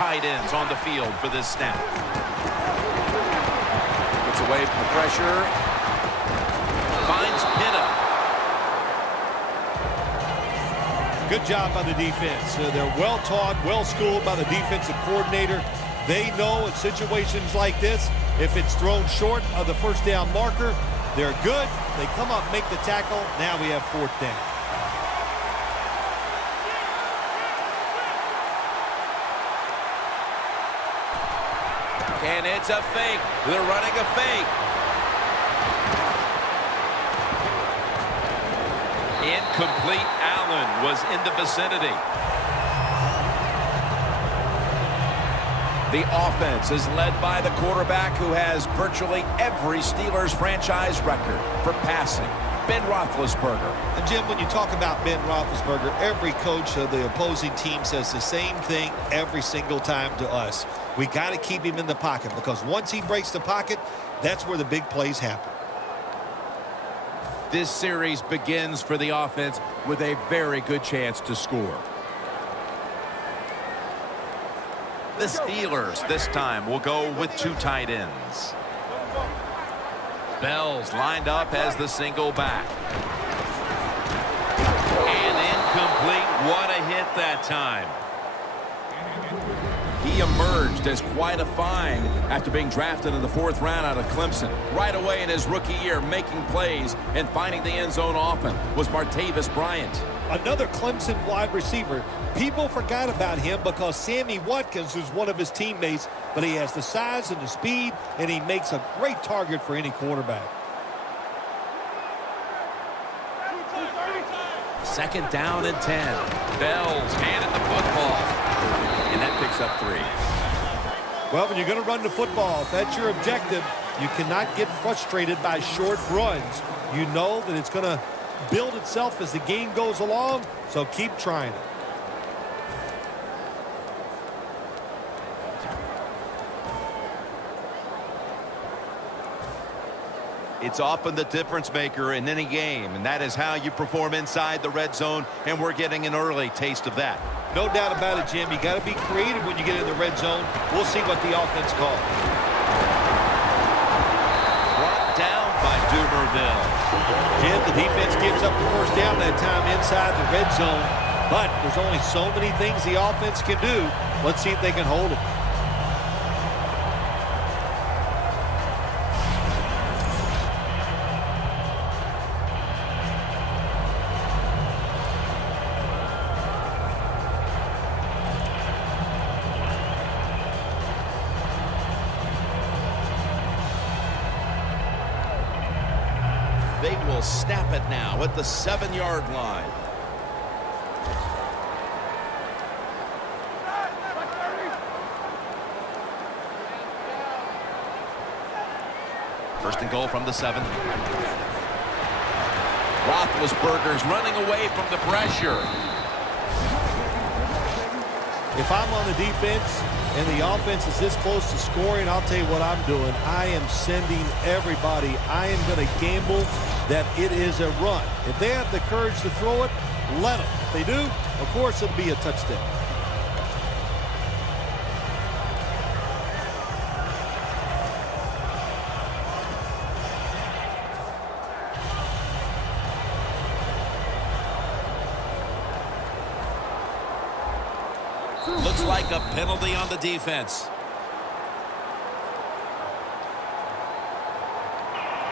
tight ends on the field for this snap. Gets away from the pressure. Finds Pitta. Good job by the defense. They're well-taught, well-schooled by the defensive coordinator. They know in situations like this, if it's thrown short of the first down marker, they're good. They come up, make the tackle. Now we have fourth down. And it's a fake. They're running a fake. Incomplete. Allen was in the vicinity. The offense is led by the quarterback who has virtually every Steelers franchise record for passing, Ben Roethlisberger. And Jim, when you talk about Ben Roethlisberger, every coach of the opposing team says the same thing every single time to us. We got to keep him in the pocket because once he breaks the pocket, that's where the big plays happen. This series begins for the offense with a very good chance to score. The Steelers this time will go with two tight ends. Bell's lined up as the single back. And incomplete. What a hit that time. He emerged as quite a find after being drafted in the 4th round out of Clemson. Right away in his rookie year, making plays and finding the end zone often was Martavis Bryant. Another Clemson wide receiver. People forgot about him because Sammy Watkins was one of his teammates, but he has the size and the speed, and he makes a great target for any quarterback. 2nd down and 10. Bell's handed the football. And that picks up 3. Well, when you're going to run the football, if that's your objective, you cannot get frustrated by short runs. You know that it's going to build itself as the game goes along, so keep trying it. It's often the difference maker in any game, and that is how you perform inside the red zone, and we're getting an early taste of that. No doubt about it, Jim. You got to be creative when you get in the red zone. We'll see what the offense calls. Brought down by Dumerville. Jim, the defense gives up the first down that time inside the red zone, but there's only so many things the offense can do. Let's see if they can hold them. They will snap it now at the 7-yard line. First and goal from the 7. Roethlisberger's running away from the pressure. If I'm on the defense and the offense is this close to scoring, I'll tell you what I'm doing. I am sending everybody. I am going to gamble that it is a run. If they have the courage to throw it, let them. If they do, of course it'll be a touchdown. Looks like a penalty on the defense.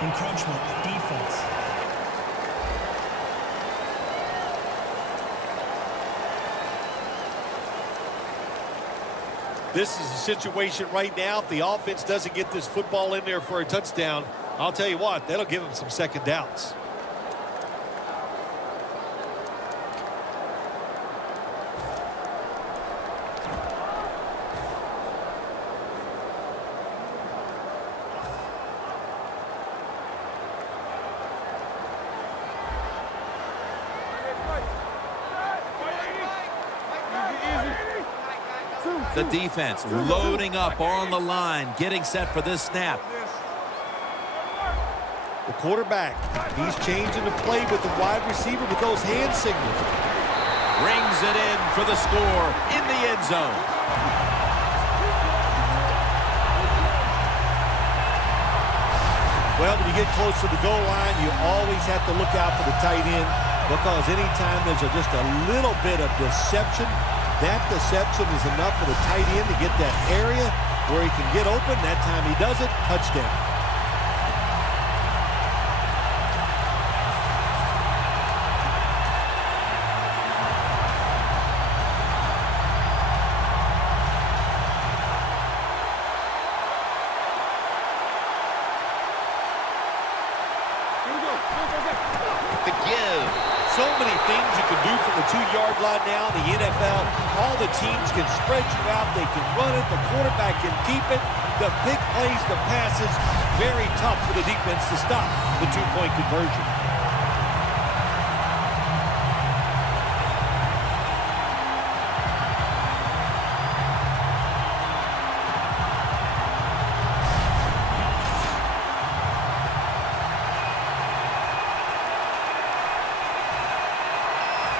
Encroachment, defense. This is a situation right now. If the offense doesn't get this football in there for a touchdown, I'll tell you what, that'll give them some second downs. The defense loading up on the line, getting set for this snap. The quarterback, he's changing the play with the wide receiver with those hand signals. Brings it in for the score in the end zone. Well, when you get close to the goal line, you always have to look out for the tight end, because anytime there's just a little bit of deception, that deception is enough for the tight end to get that area where he can get open. That time he does it, touchdown. The give. So many things you can do from the 2-yard line now in the NFL. All the teams can spread you out. They can run it. The quarterback can keep it. The big plays, the passes, very tough for the defense to stop the 2-point conversion.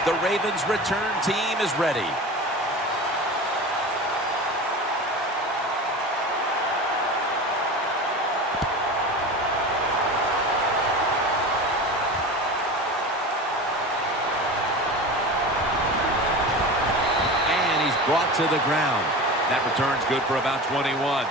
The Ravens' return team is ready. And he's brought to the ground. That return's good for about 21.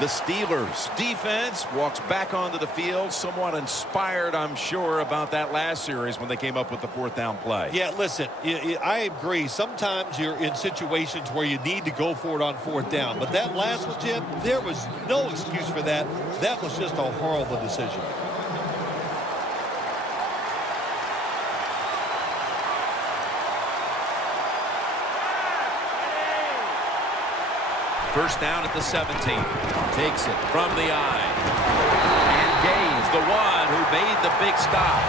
The Steelers' defense walks back onto the field, somewhat inspired, I'm sure, about that last series when they came up with the 4th down play. Yeah, listen, I agree. Sometimes you're in situations where you need to go for it on 4th down. But that last one, Jim, there was no excuse for that. That was just a horrible decision. First down at the 17. Takes it from the eye. And Gay's the one who made the big stop.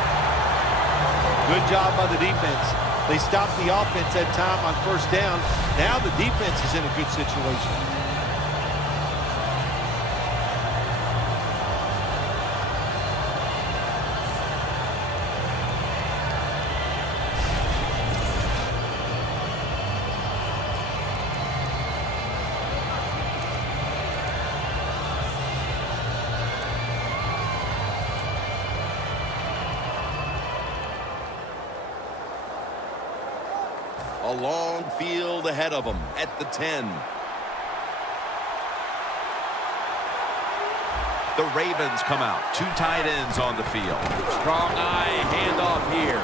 Good job by the defense. They stopped the offense that time on 1st down. Now the defense is in a good situation. A long field ahead of them at the 10. The Ravens come out. 2 tight ends on the field. Strong eye handoff here.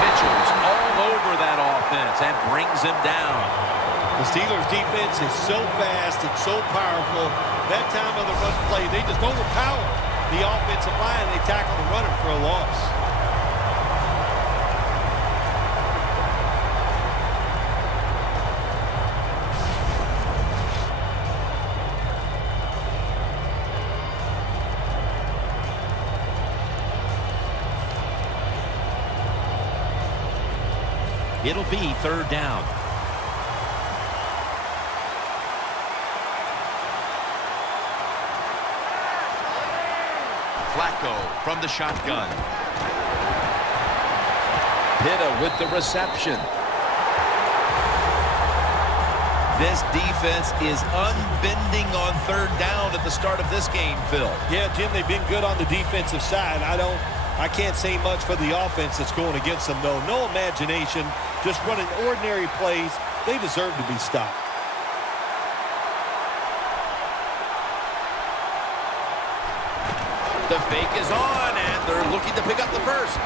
Mitchell's all over that offense and brings him down. The Steelers' defense is so fast and so powerful. That time on the run play, they just overpower the offensive line. They tackle the runner for a loss. It'll be 3rd down. Flacco from the shotgun. Pitta with the reception. This defense is unbending on 3rd down at the start of this game, Phil. Yeah, Jim, they've been good on the defensive side. I can't say much for the offense that's going against them, though. No imagination, just running ordinary plays. They deserve to be stopped. The fake is on, and they're looking to pick up the first.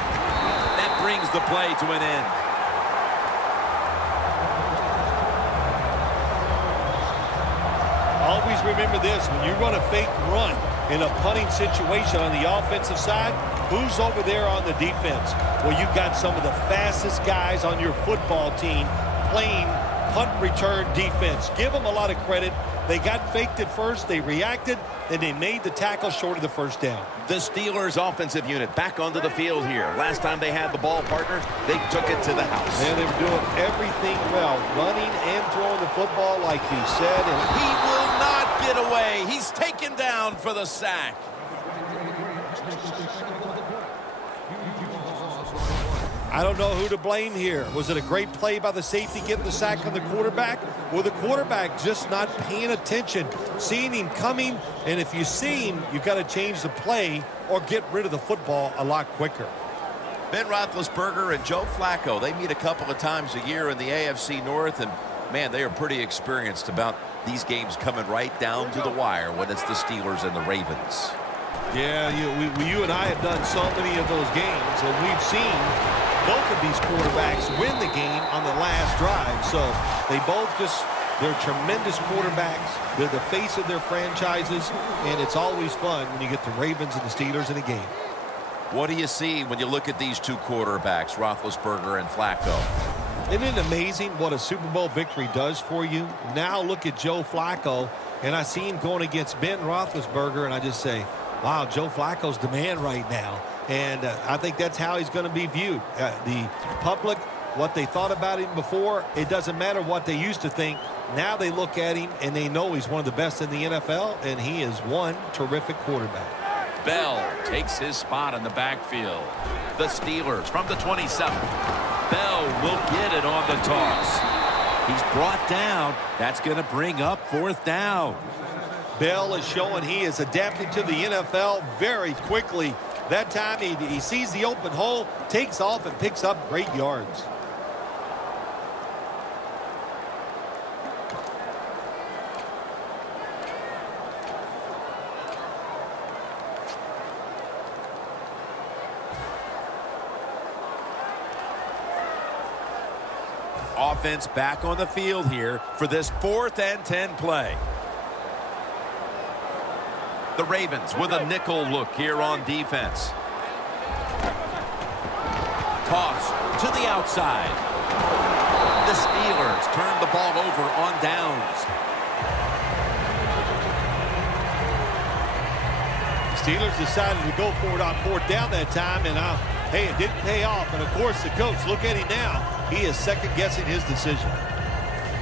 That brings the play to an end. Always remember this, when you run a fake run in a punting situation on the offensive side, who's over there on the defense? Well, you've got some of the fastest guys on your football team playing punt return defense. Give them a lot of credit. They got faked at first, they reacted, and they made the tackle short of the 1st down. The Steelers offensive unit back onto the field here. Last time they had the ball, partner, they took it to the house. Yeah, they were doing everything well, running and throwing the football like you said. And he will not get away. He's taken down for the sack. I don't know who to blame here. Was it a great play by the safety getting the sack on the quarterback? Or the quarterback just not paying attention, seeing him coming? And if you see him, you've got to change the play or get rid of the football a lot quicker. Ben Roethlisberger and Joe Flacco, they meet a couple of times a year in the AFC North, and man, they are pretty experienced about these games coming right down to the wire when it's the Steelers and the Ravens. Yeah, you and I have done so many of those games, and we've seen both of these quarterbacks win the game on the last drive. So they both they're tremendous quarterbacks. They're the face of their franchises, and it's always fun when you get the Ravens and the Steelers in a game. What do you see when you look at these two quarterbacks, Roethlisberger and Flacco? Isn't it amazing what a Super Bowl victory does for you? Now look at Joe Flacco, and I see him going against Ben Roethlisberger, and I just say, wow, Joe Flacco's the man right now. And I think that's how he's going to be viewed. The public, what they thought about him before, it doesn't matter what they used to think. Now they look at him, and they know he's one of the best in the NFL, and he is one terrific quarterback. Bell takes his spot in the backfield. The Steelers from the 27. Bell will get it on the toss. He's brought down. That's going to bring up 4th down. Bell is showing he is adapting to the NFL very quickly. That time he sees the open hole, takes off, and picks up great yards. Offense back on the field here for this 4th and 10 play. The Ravens with a nickel look here on defense. Toss to the outside. The Steelers turn the ball over on downs. The Steelers decided to go for it on 4th down that time, and hey, it didn't pay off. And of course, the coach, look at him now. He is second-guessing his decision.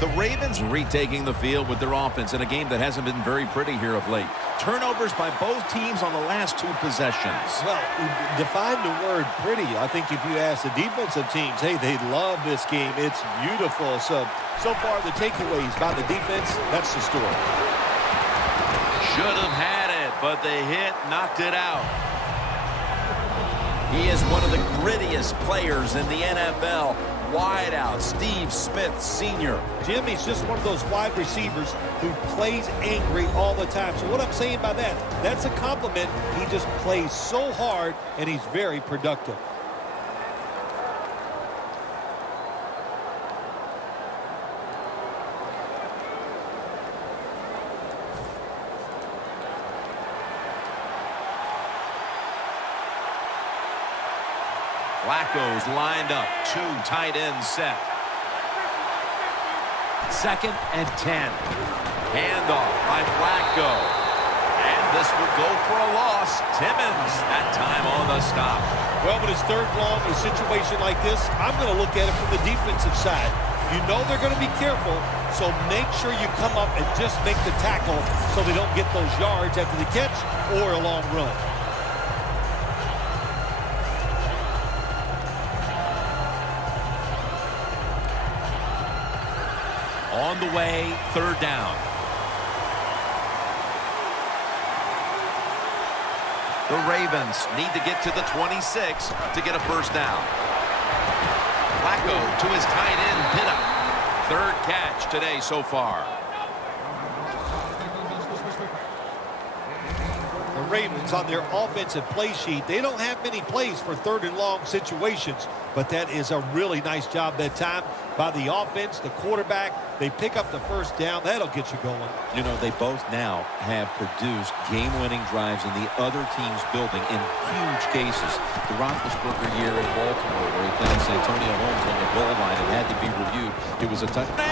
The Ravens retaking the field with their offense in a game that hasn't been very pretty here of late. Turnovers by both teams on the last 2 possessions. Well, define the word pretty. I think if you ask the defensive teams, hey, they love this game. It's beautiful. So far, the takeaways by the defense, that's the story. Should have had it, but the hit knocked it out. He is one of the grittiest players in the NFL. Wide out, Steve Smith Sr. Jim, he's just one of those wide receivers who plays angry all the time. So what I'm saying by that, that's a compliment. He just plays so hard, and he's very productive. Flacco's lined up, 2 tight ends set. 2nd and 10. Handoff by Flacco. And this will go for a loss. Timmons, that time on the stop. Well, when it's 3rd long in a situation like this, I'm going to look at it from the defensive side. You know they're going to be careful, so make sure you come up and just make the tackle so they don't get those yards after the catch or a long run. On the way, 3rd down. The Ravens need to get to the 26 to get a 1st down. Flacco to his tight end, Pitta. 3rd catch today so far. The Ravens on their offensive play sheet, they don't have many plays for 3rd and long situations, but that is a really nice job that time by the offense, the quarterback. They pick up the 1st down. That'll get you going. You know, they both now have produced game-winning drives in the other team's building in huge cases. The Roethlisberger year in Baltimore where he finished Antonio Holmes on the goal line and had to be reviewed. It was a touchdown.